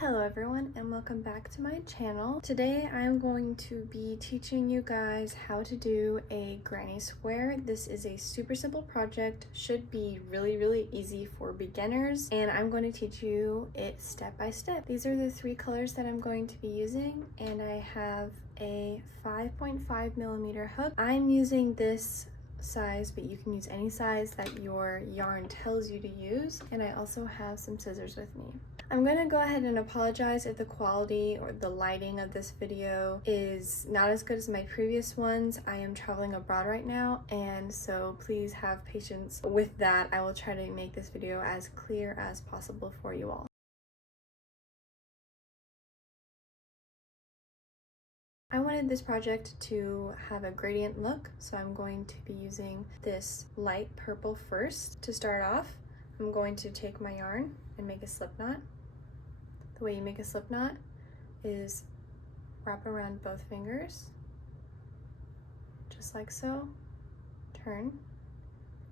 Hello everyone and welcome back to my channel. Today I'm going to be teaching you guys how to do a granny square. This is a super simple project, should be really easy for beginners, and I'm going to teach you it step by step. These are the three colors that I'm going to be using, and I have a 5.5mm hook. I'm using this size, but you can use any size that your yarn tells you to use, and I also have some scissors with me. I'm going to go ahead and apologize if the quality or the lighting of this video is not as good as my previous ones. I am traveling abroad right now, and so please have patience with that. I will try to make this video as clear as possible for you all. I wanted this project to have a gradient look, so I'm going to be using this light purple first. To start off, I'm going to take my yarn and make a slip knot. The way you make a slip knot is wrap around both fingers, just like so, turn,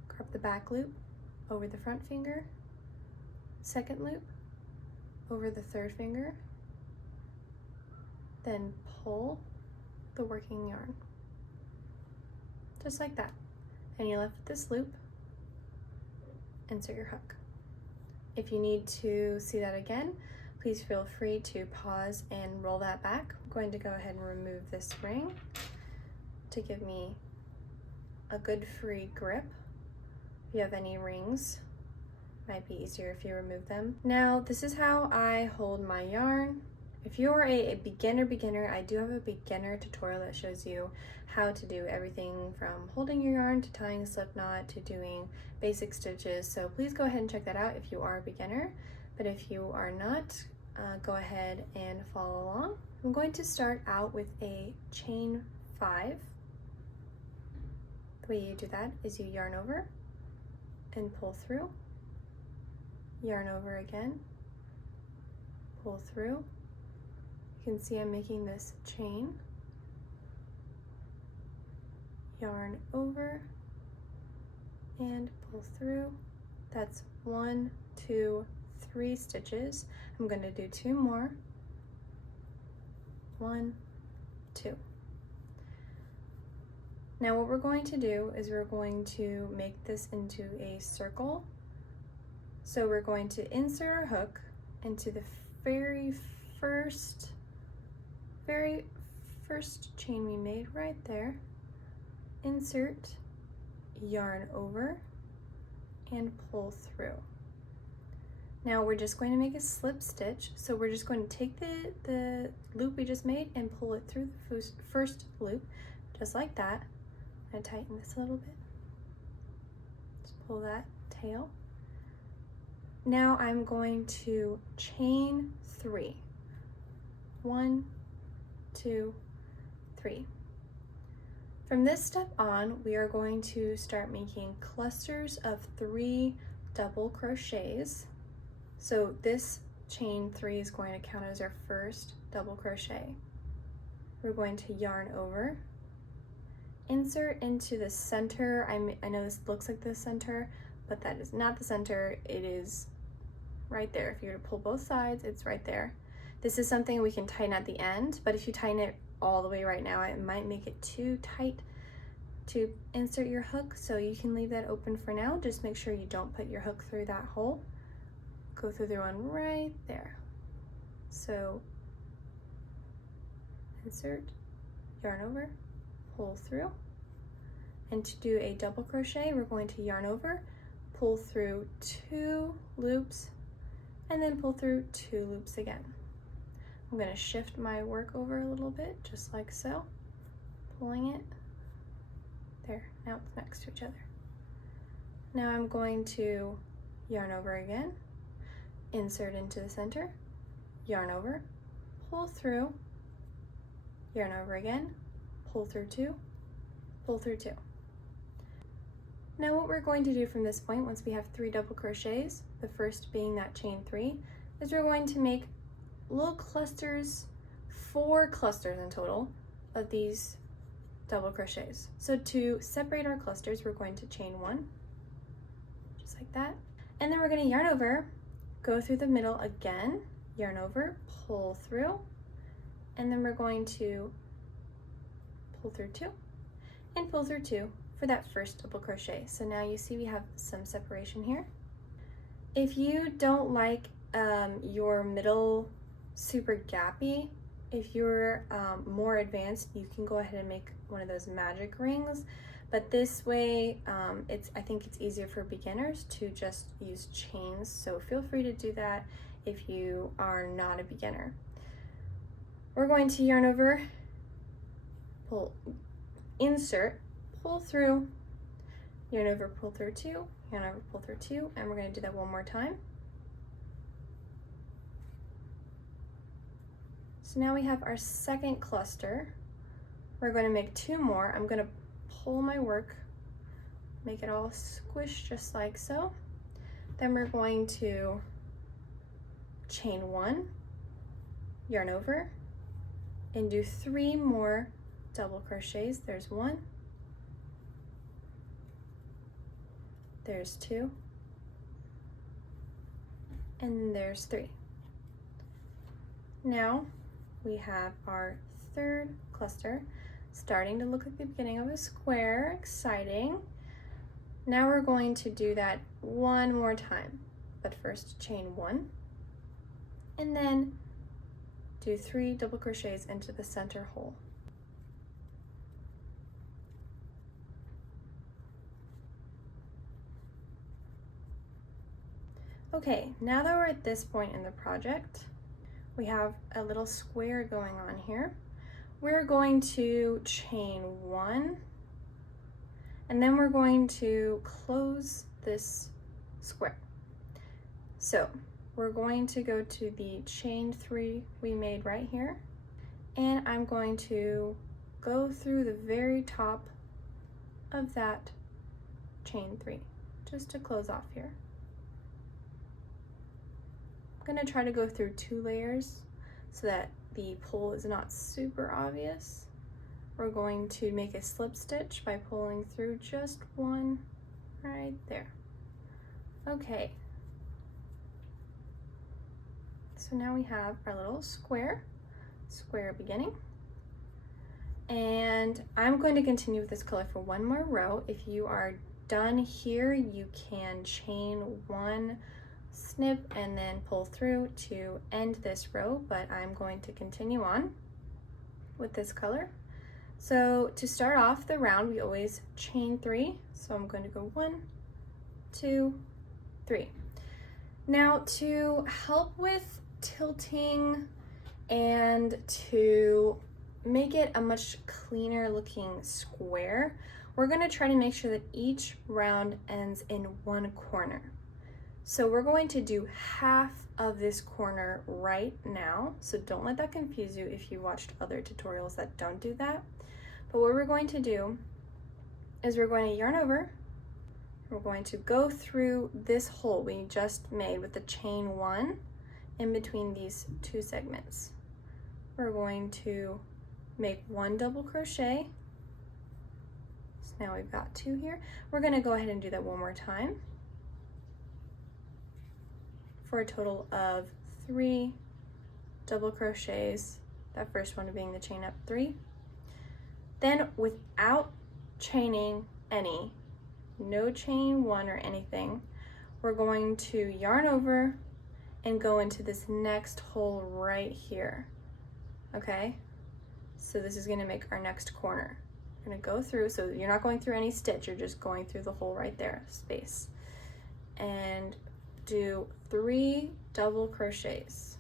grab the back loop over the front finger, second loop over the third finger, then pull the working yarn, just like that. And you're left with this loop, insert your hook. If you need to see that again, please feel free to pause and roll that back. I'm going to go ahead and remove this ring to give me a good free grip. If you have any rings, it might be easier if you remove them. Now, this is how I hold my yarn. If you're a beginner, I do have a beginner tutorial that shows you how to do everything from holding your yarn to tying a slip knot to doing basic stitches. So please go ahead and check that out if you are a beginner. But if you are not, go ahead and follow along. I'm going to start out with a chain 5. The way you do that is you yarn over and pull through, yarn over again, pull through. You can see I'm making this chain, yarn over and pull through. That's 1, 2, 3 stitches. I'm going to do 2 more. 1, 2. Now what we're going to do is we're going to make this into a circle. So we're going to insert our hook into the very first chain we made right there. Insert, yarn over, and pull through. Now we're just going to make a slip stitch. So we're just going to take the loop we just made and pull it through the first loop, just like that. I'm going to tighten this a little bit. Just pull that tail. Now I'm going to chain 3. 1, 2, 3. From this step on, we are going to start making clusters of 3 double crochets. So this chain 3 is going to count as our first double crochet. We're going to yarn over, insert into the center. I know this looks like the center, but that is not the center. It is right there. If you were to pull both sides, it's right there. This is something we can tighten at the end, but if you tighten it all the way right now, it might make it too tight to insert your hook, so you can leave that open for now. Just make sure you don't put your hook through that hole. Go through the one right there. So insert, yarn over, pull through, and to do a double crochet, we're going to yarn over, pull through 2 loops, and then pull through 2 loops again. I'm going to shift my work over a little bit, just like so, pulling it. There, now it's next to each other. Now I'm going to yarn over again, insert into the center, yarn over, pull through, yarn over again, pull through 2, pull through 2. Now what we're going to do from this point, once we have 3 double crochets, the first being that chain 3, is we're going to make little clusters, 4 clusters in total, of these double crochets. So to separate our clusters, we're going to chain 1, just like that, and then we're going to yarn over, go through the middle again, yarn over, pull through, and then we're going to pull through 2 and pull through 2 for that first double crochet. So now you see we have some separation here. If you don't like your middle super gappy, if you're more advanced, you can go ahead and make one of those magic rings. But this way, I think it's easier for beginners to just use chains. So feel free to do that if you are not a beginner. We're going to yarn over, pull, insert, pull through, yarn over, pull through 2, yarn over, pull through 2, and we're going to do that one more time. So now we have our second cluster. We're going to make 2 more. I'm going to pull my work, make it all squish just like so. Then we're going to chain 1, yarn over, and do 3 more double crochets. There's 1, there's 2, and there's 3. Now we have our third cluster, starting to look like the beginning of a square. Exciting. Now we're going to do that one more time, but first chain 1, and then do 3 double crochets into the center hole. Okay, now that we're at this point in the project, we have a little square going on here. We're going to chain 1, and then we're going to close this square. So we're going to go to the chain 3 we made right here, and I'm going to go through the very top of that chain 3 just to close off here. I'm going to try to go through 2 layers so that the pull is not super obvious. We're going to make a slip stitch by pulling through just 1 right there. Okay. So now we have our little square beginning. And I'm going to continue with this color for 1 more row. If you are done here, you can chain 1, snip, and then pull through to end this row, but I'm going to continue on with this color. So to start off the round, we always chain 3. So I'm going to go 1, 2, 3. Now to help with tilting and to make it a much cleaner looking square, we're going to try to make sure that each round ends in 1 corner. So we're going to do half of this corner right now. So don't let that confuse you if you watched other tutorials that don't do that. But what we're going to do is we're going to yarn over. We're going to go through this hole we just made with the chain 1 in between these 2 segments. We're going to make 1 double crochet. So now we've got 2 here. We're going to go ahead and do that one more time for a total of 3 double crochets, that first one being the chain up 3. Then without chaining any, no chain 1 or anything, we're going to yarn over and go into this next hole right here. Okay, so this is going to make our next corner. We're going to go through, so you're not going through any stitch, you're just going through the hole right there, space, and do 3 double crochets.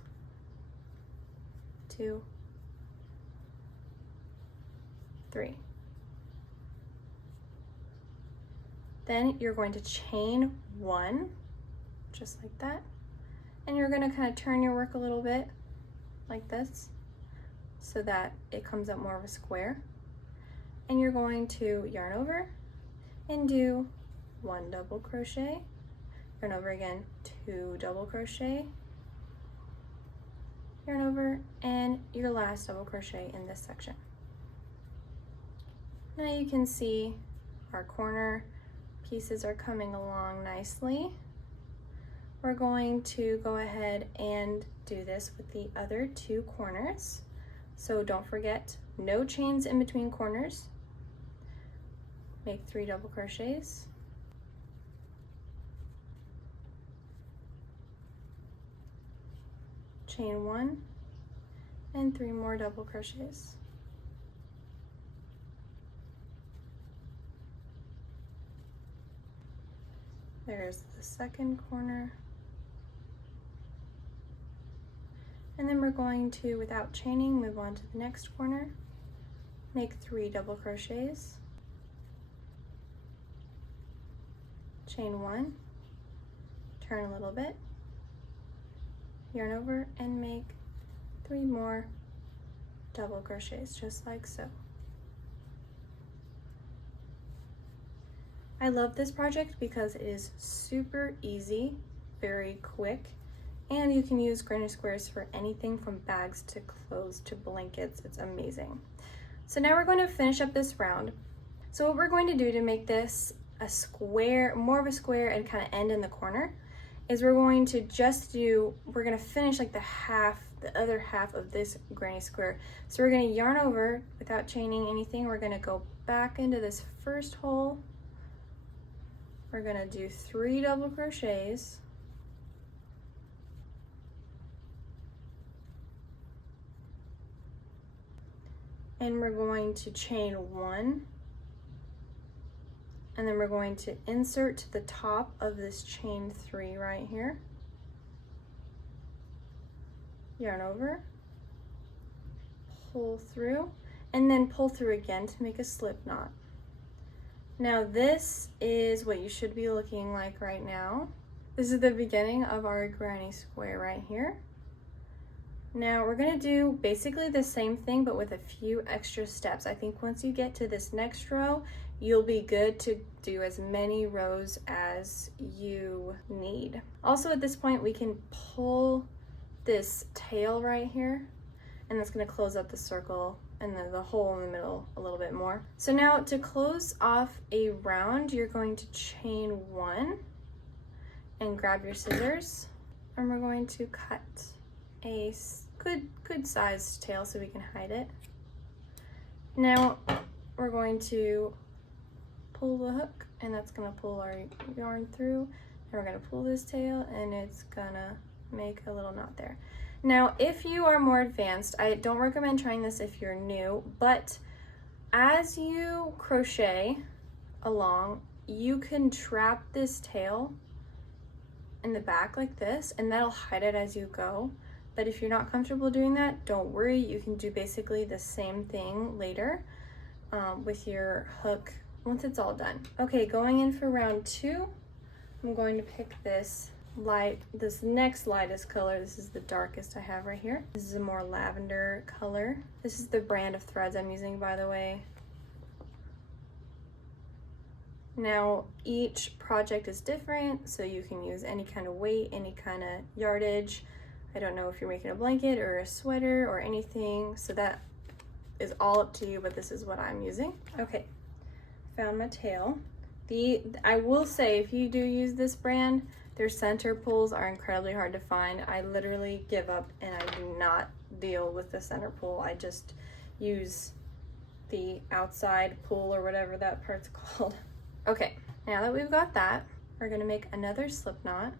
2, 3. Then you're going to chain 1, just like that, and you're going to kind of turn your work a little bit like this so that it comes up more of a square, and you're going to yarn over and do 1 double crochet, yarn over again, 2 double crochet, yarn over, and your last double crochet in this section. Now you can see our corner pieces are coming along nicely. we're going to go ahead and do this with the other 2 corners. So don't forget, no chains in between corners. Make 3 double crochets. Chain 1 and 3 more double crochets. There's the second corner. And then we're going to, without chaining, move on to the next corner. Make 3 double crochets. Chain 1, turn a little bit, yarn over, and make 3 more double crochets, just like so. I love this project because it is super easy, very quick, and you can use granny squares for anything from bags to clothes to blankets. It's amazing. So now we're going to finish up this round. So what we're going to do to make this a square, more of a square, and kind of end in the corner, is we're going to finish like the other half of this granny square. So we're going to yarn over without chaining anything. We're going to go back into this first hole. We're going to do 3 double crochets. And we're going to chain 1. And then we're going to insert to the top of this chain 3 right here. Yarn over, pull through, and then pull through again to make a slip knot. Now this is what you should be looking like right now. This is the beginning of our granny square right here. Now we're gonna do basically the same thing but with a few extra steps. I think once you get to this next row, you'll be good to do as many rows as you need. Also at this point, we can pull this tail right here, and that's gonna close up the circle and then the hole in the middle a little bit more. So now to close off a round, you're going to chain 1 and grab your scissors, and we're going to cut a good sized tail so we can hide it. Now we're going to pull the hook, and that's gonna pull our yarn through, and we're gonna pull this tail, and it's gonna make a little knot there. Now if you are more advanced, I don't recommend trying this if you're new, but as you crochet along, you can trap this tail in the back like this, and that'll hide it as you go. But if you're not comfortable doing that, don't worry, you can do basically the same thing later with your hook once it's all done. Okay, going in for round 2, I'm going to pick this next lightest color. This is the darkest I have right here. This is a more lavender color. This is the brand of threads I'm using, by the way. Now each project is different, so you can use any kind of weight, any kind of yardage. I don't know if you're making a blanket or a sweater or anything, so that is all up to you, but this is what I'm using. Okay, found my tail. I will say, if you do use this brand, their center pulls are incredibly hard to find. I literally give up and I do not deal with the center pull. I just use the outside pull or whatever that part's called. Okay, now that we've got that, we're gonna make another slip knot.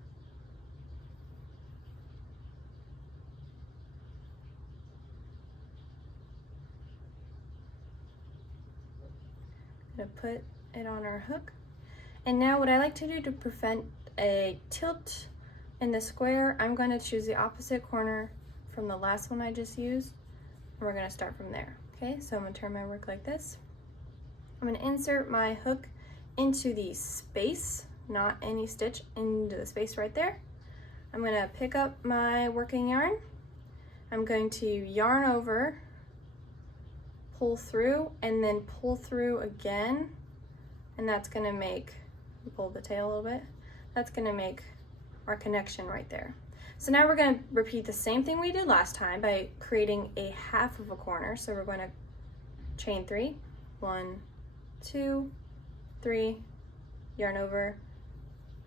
I'm gonna put it on our hook. And now what I like to do to prevent a tilt in the square, I'm going to choose the opposite corner from the last one I just used, and we're going to start from there. Okay, so I'm going to turn my work like this. I'm going to insert my hook into the space, not any stitch, into the space right there. I'm going to pick up my working yarn. I'm going to yarn over, pull through, and then pull through again, and that's going to make, pull the tail a little bit, that's going to make our connection right there. So now we're going to repeat the same thing we did last time by creating a half of a corner. So we're going to chain 3, 1, 2, 3, yarn over,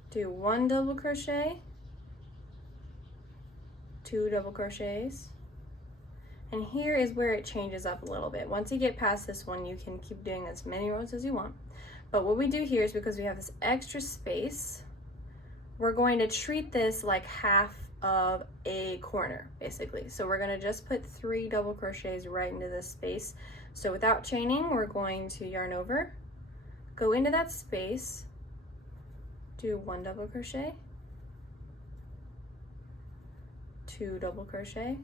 do 1 double crochet, 2 double crochets. And here is where it changes up a little bit. Once you get past this one, you can keep doing as many rows as you want. But what we do here is, because we have this extra space, we're going to treat this like half of a corner, basically. So we're gonna just put 3 double crochets right into this space. So without chaining, we're going to yarn over, go into that space, do 1 double crochet, 2 double crochet,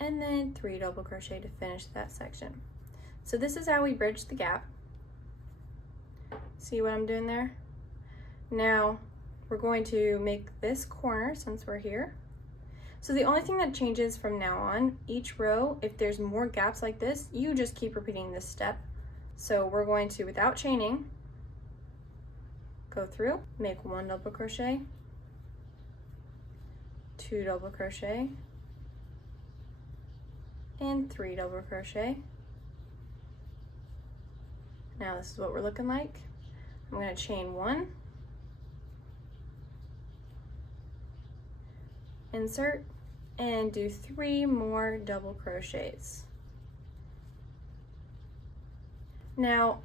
and then 3 double crochet to finish that section. So this is how we bridge the gap. See what I'm doing there? Now we're going to make this corner since we're here. So the only thing that changes from now on, each row, if there's more gaps like this, you just keep repeating this step. So we're going to, without chaining, go through, make 1 double crochet, 2 double crochet, and 3 double crochet. Now this is what we're looking like. I'm going to chain 1, insert, and do 3 more double crochets. Now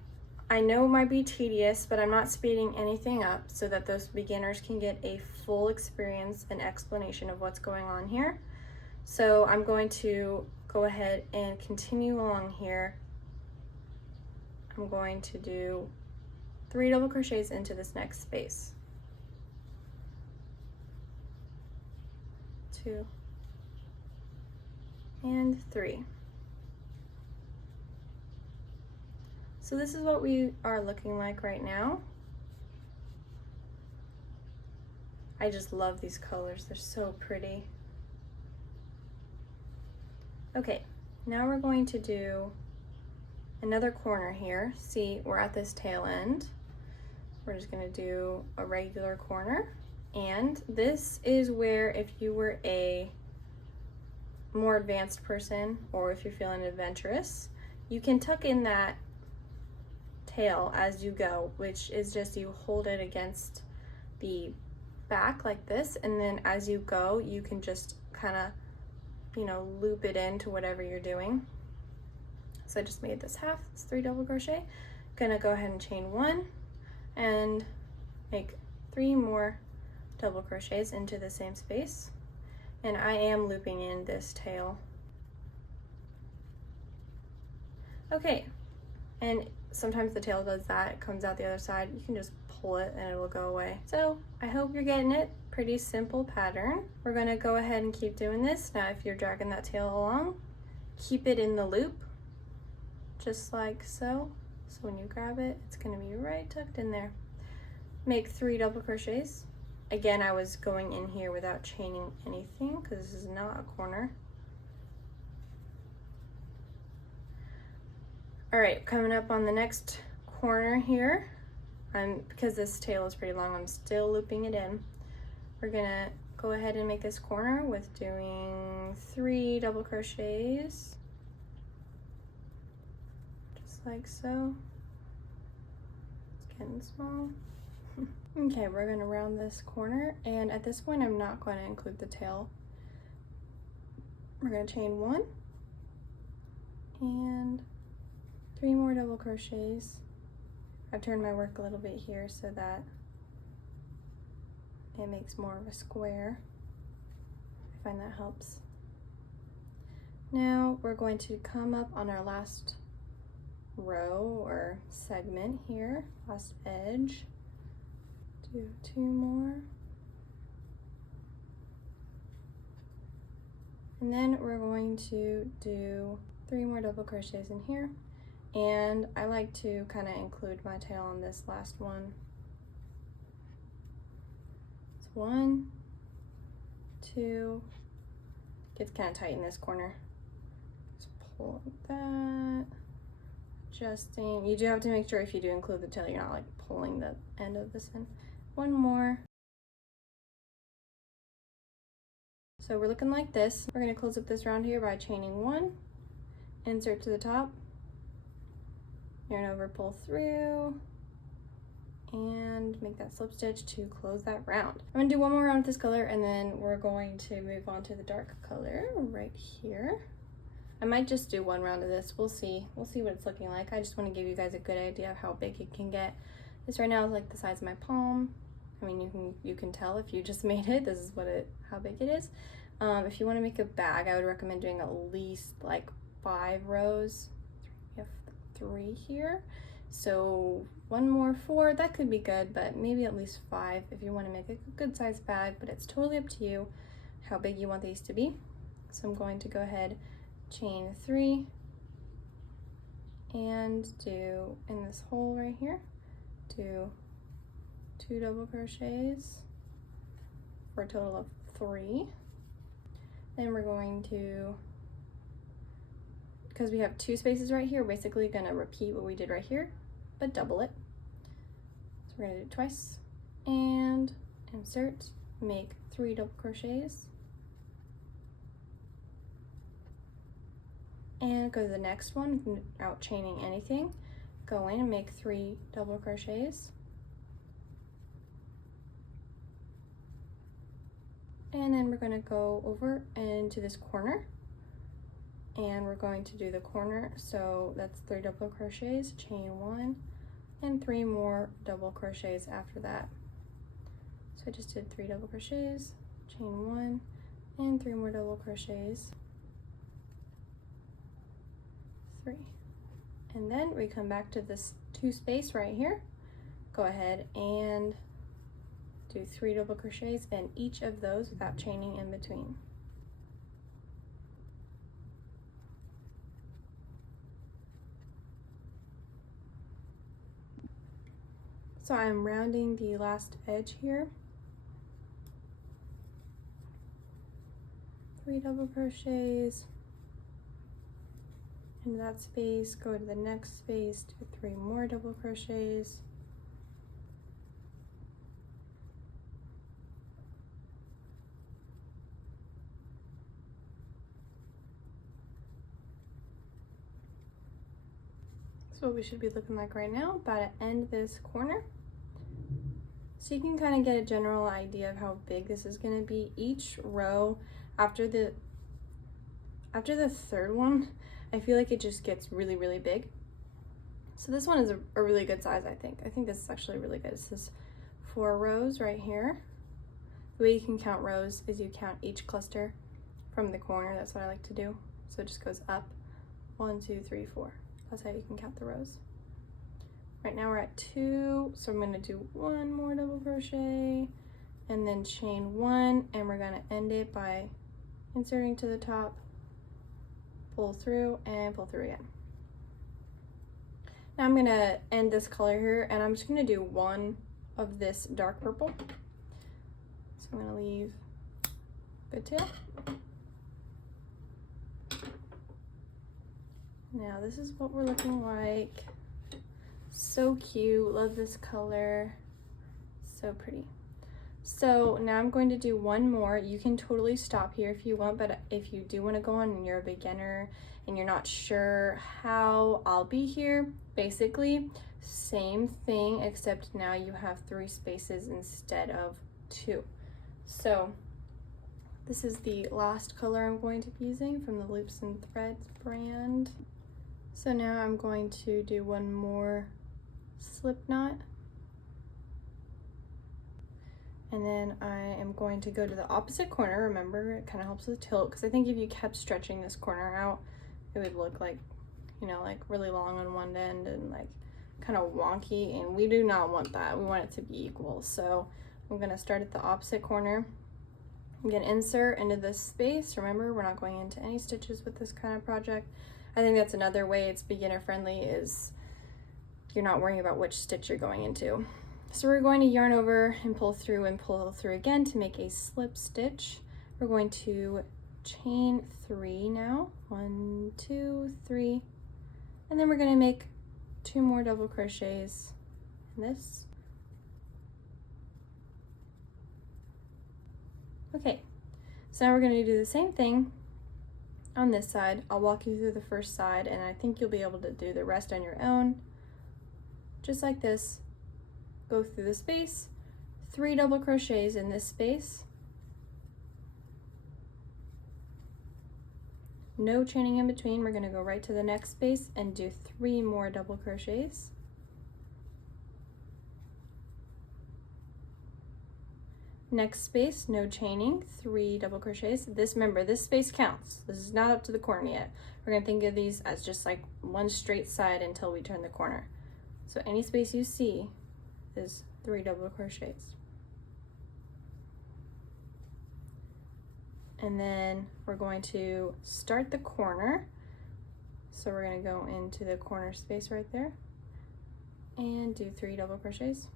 I know it might be tedious, but I'm not speeding anything up so that those beginners can get a full experience and explanation of what's going on here. So I'm going to go ahead and continue along here. I'm going to do 3 double crochets into this next space. 2 and 3. So this is what we are looking like right now. I just love these colors, they're so pretty. Okay, now we're going to do another corner here. See, we're at this tail end. We're just gonna do a regular corner. And this is where, if you were a more advanced person, or if you're feeling adventurous, you can tuck in that tail as you go, which is just you hold it against the back like this, and then as you go, you can just kind of, you know, loop it into whatever you're doing. So I just made this half, it's 3 double crochet. Gonna go ahead and chain 1 and make 3 more double crochets into the same space. And I am looping in this tail. Okay, and sometimes the tail does that, it comes out the other side. You can just pull it and it will go away. So I hope you're getting it. Pretty simple pattern. We're gonna go ahead and keep doing this. Now if you're dragging that tail along, keep it in the loop, just like so. So when you grab it, it's gonna be right tucked in there. Make 3 double crochets. Again, I was going in here without chaining anything because this is not a corner. All right, coming up on the next corner here, because this tail is pretty long, I'm still looping it in. We're gonna go ahead and make this corner with doing 3 double crochets, just like so. It's getting small. Okay, we're gonna round this corner, and at this point I'm not going to include the tail. We're gonna chain 1 and 3 more double crochets. I've turned my work a little bit here so that it makes more of a square. I find that helps. Now we're going to come up on our last row or segment here, last edge. Do 2 more. And then we're going to do 3 more double crochets in here. And I like to kind of include my tail on this last one. It's 1, 2, gets kind of tight in this corner. Just pull that, adjusting. You do have to make sure if you do include the tail, you're not like pulling the end of this in. 1 more. So we're looking like this. We're going to close up this round here by chaining 1, insert to the top, yarn over, pull through, and make that slip stitch to close that round. I'm gonna do one more round with this color, and then we're going to move on to the dark color right here. I might just do one round of this. We'll see what it's looking like. I just want to give you guys a good idea of how big it can get. This right now is like the size of my palm. I mean, you can tell if you just made it. This is how big it is. If you want to make a bag, I would recommend doing at least like 5 rows. We have 3 here, so 1 more 4. That could be good, but maybe at least 5 if you want to make a good size bag. But it's totally up to you how big you want these to be. So I'm going to go ahead, chain 3, and do in this hole right here, do 2 double crochets for a total of 3. Then we're going to, because we have 2 spaces right here, we're basically gonna repeat what we did right here, but double it. So we're gonna do it twice, and insert, make 3 double crochets, and go to the next one without chaining anything. Go in and make 3 double crochets, and then we're going to go over into this corner, and we're going to do the corner. So that's 3 double crochets, chain 1, and 3 more double crochets after that. So I just did 3 double crochets, chain 1, and 3 more double crochets, 3. And then we come back to this 2 space right here. Go ahead and do 3 double crochets in each of those without chaining in between. So I'm rounding the last edge here. 3 double crochets into that space, go to the next space, do 3 more double crochets, that's what we should be looking like right now. About to end this corner, so you can kind of get a general idea of how big this is going to be. Each row after the 3rd one, I feel like it just gets really, really big. So this one is a really good size, I think. I think this is actually really good. This is 4 rows right here. The way you can count rows is you count each cluster from the corner. That's what I like to do. So it just goes up, 1, 2, 3, 4. That's how you can count the rows. Right now we're at 2, so I'm gonna do 1 more double crochet, and then chain 1, and we're gonna end it by inserting to the top, pull through, and pull through again. Now I'm gonna end this color here, and I'm just gonna do 1 of this dark purple. So I'm gonna leave good tail. Now this is what we're looking like. So cute, love this color, so pretty. So now I'm going to do 1 more. You can totally stop here if you want, but if you do want to go on and you're a beginner and you're not sure how, I'll be here. Basically, same thing, except now you have 3 spaces instead of 2. So this is the last color I'm going to be using from the Loops and Threads brand. So now I'm going to do 1 more slip knot, and then I am going to go to the opposite corner. Remember, it kind of helps with tilt, because I think if you kept stretching this corner out, it would look like, you know, like really long on one end and like kind of wonky, and we do not want that. We want it to be equal. So I'm going to start at the opposite corner. I'm going to insert into this space. Remember, we're not going into any stitches with this kind of project. I think that's another way it's beginner friendly, is you're not worrying about which stitch you're going into. So we're going to yarn over and pull through again to make a slip stitch. We're going to chain 3 now, 1, 2, 3, and then we're going to make 2 more double crochets in this. Okay, so now we're going to do the same thing on this side. I'll walk you through the first side, and I think you'll be able to do the rest on your own, just like this. go through the space, 3 double crochets in this space, no chaining in between. We're going to go right to the next space and do 3 more double crochets. Next space, no chaining, 3 double crochets. Remember, this space counts. This is not up to the corner yet. We're going to think of these as just like one straight side until we turn the corner. So any space you see is 3 double crochets. And then we're going to start the corner. So we're going to go into the corner space right there and do 3 double crochets.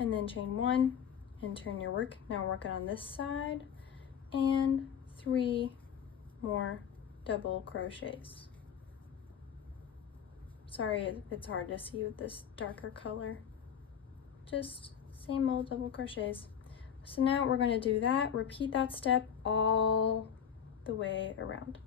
And then chain 1 and turn your work. Now we're working on this side and 3 more double crochets. Sorry if it's hard to see with this darker color. Just same old double crochets. So now we're going to do that, repeat that step all the way around.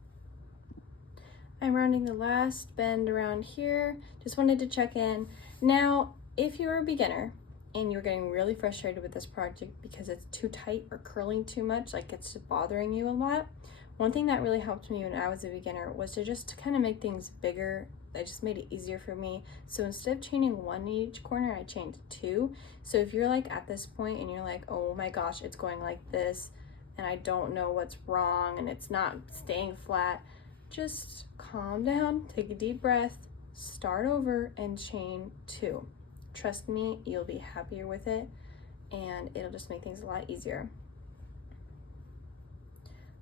I'm rounding the last bend around here. Just wanted to check in. Now, if you're a beginner and you're getting really frustrated with this project because it's too tight or curling too much, like it's bothering you a lot, one thing that really helped me when I was a beginner was to just kind of make things bigger. That just made it easier for me. So instead of chaining 1 in each corner, I chained 2. So if you're like at this point and you're like, oh my gosh, it's going like this and I don't know what's wrong and it's not staying flat, just calm down, take a deep breath, start over and chain 2. Trust me, you'll be happier with it and it'll just make things a lot easier.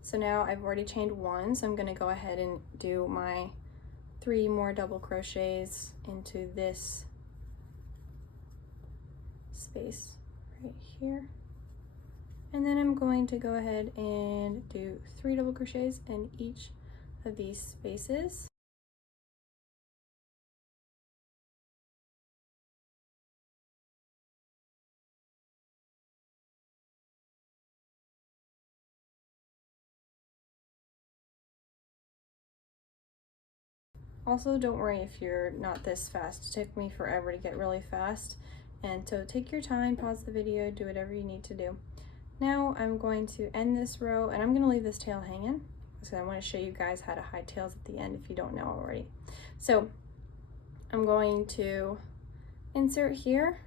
So now I've already chained 1, so I'm going to go ahead and do my 3 more double crochets into this space right here. And then I'm going to go ahead and do 3 double crochets in each of these spaces. Also, don't worry if you're not this fast. It took me forever to get really fast. And so take your time, pause the video, do whatever you need to do. Now I'm going to end this row and I'm going to leave this tail hanging because I want to show you guys how to hide tails at the end if you don't know already. So I'm going to insert here,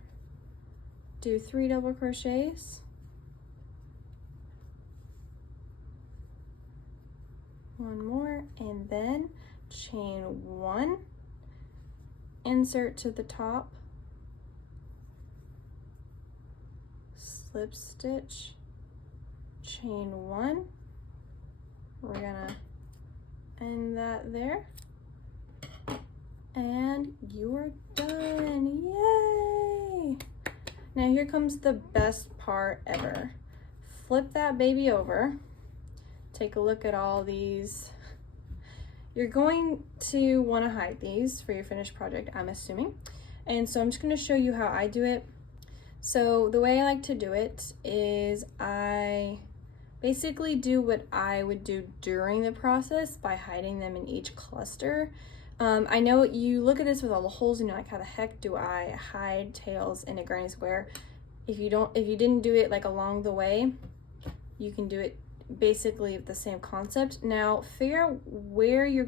do 3 double crochets, 1 more, and then chain 1, insert to the top, slip stitch, chain 1. We're gonna end that there, and you're done. Yay! Now here comes the best part ever. Flip that baby over, take a look at all these. You're going to want to hide these for your finished project, I'm assuming. And so I'm just going to show you how I do it. So the way I like to do it is I basically do what I would do during the process by hiding them in each cluster. I know you look at this with all the holes and you're like, how the heck do I hide tails in a granny square? If you didn't do it like along the way, you can do it basically the same concept. Now figure out where your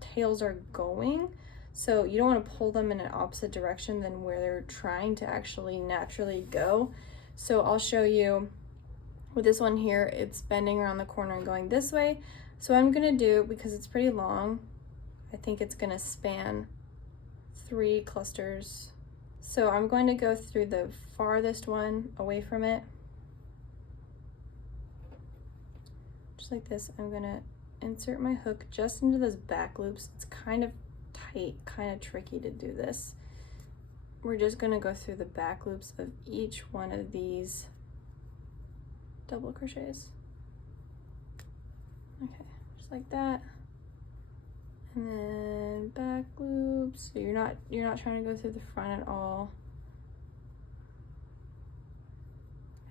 tails are going. So you don't want to pull them in an opposite direction than where they're trying to actually naturally go. So I'll show you with this one here, it's bending around the corner and going this way. So I'm gonna do, because it's pretty long, I think it's gonna span 3 clusters. So I'm going to go through the farthest one away from it. Just like this. I'm gonna insert my hook just into those back loops. It's kind of tight, kind of tricky to do this. We're just gonna go through the back loops of each one of these double crochets. Okay, just like that. And then back loops. So you're not trying to go through the front at all.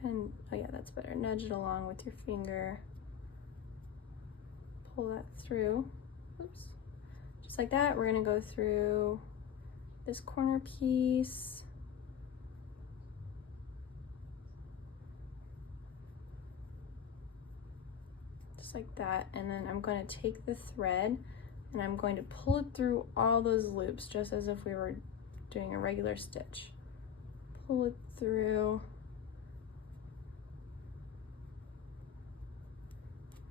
And oh yeah, that's better. Nudge it along with your finger. pull that through. Oops. Just like that. We're gonna go through this corner piece. Just like that. And then I'm going to take the thread and I'm going to pull it through all those loops, just as if we were doing a regular stitch. Pull it through.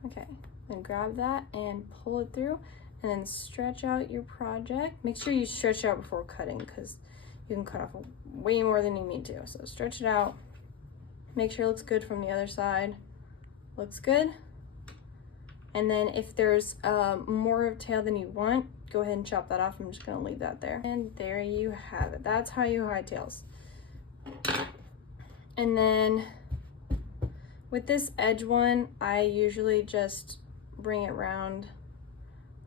Okay, then grab that and pull it through, and then stretch out your project. Make sure you stretch it out before cutting, because you can cut off way more than you need to. So stretch it out. Make sure it looks good from the other side. Looks good. And then if there's more of tail than you want, go ahead and chop that off. I'm just gonna leave that there. And there you have it. That's how you hide tails. And then with this edge one, I usually just bring it round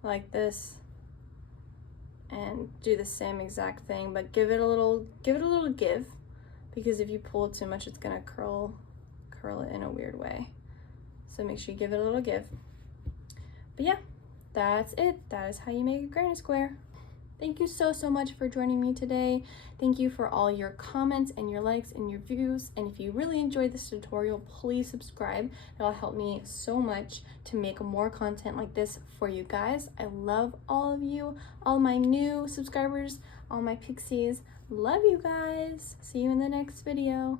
like this and do the same exact thing, but give it a little give, because if you pull it too much, it's gonna curl it in a weird way. So make sure you give it a little give. But yeah, that's it. That is how you make a granny square. Thank you so much for joining me today. Thank you for all your comments and your likes and your views. And if you really enjoyed this tutorial, please subscribe. It'll help me so much to make more content like this for you guys. I love all of you, all my new subscribers, all my pixies. Love you guys. See you in the next video.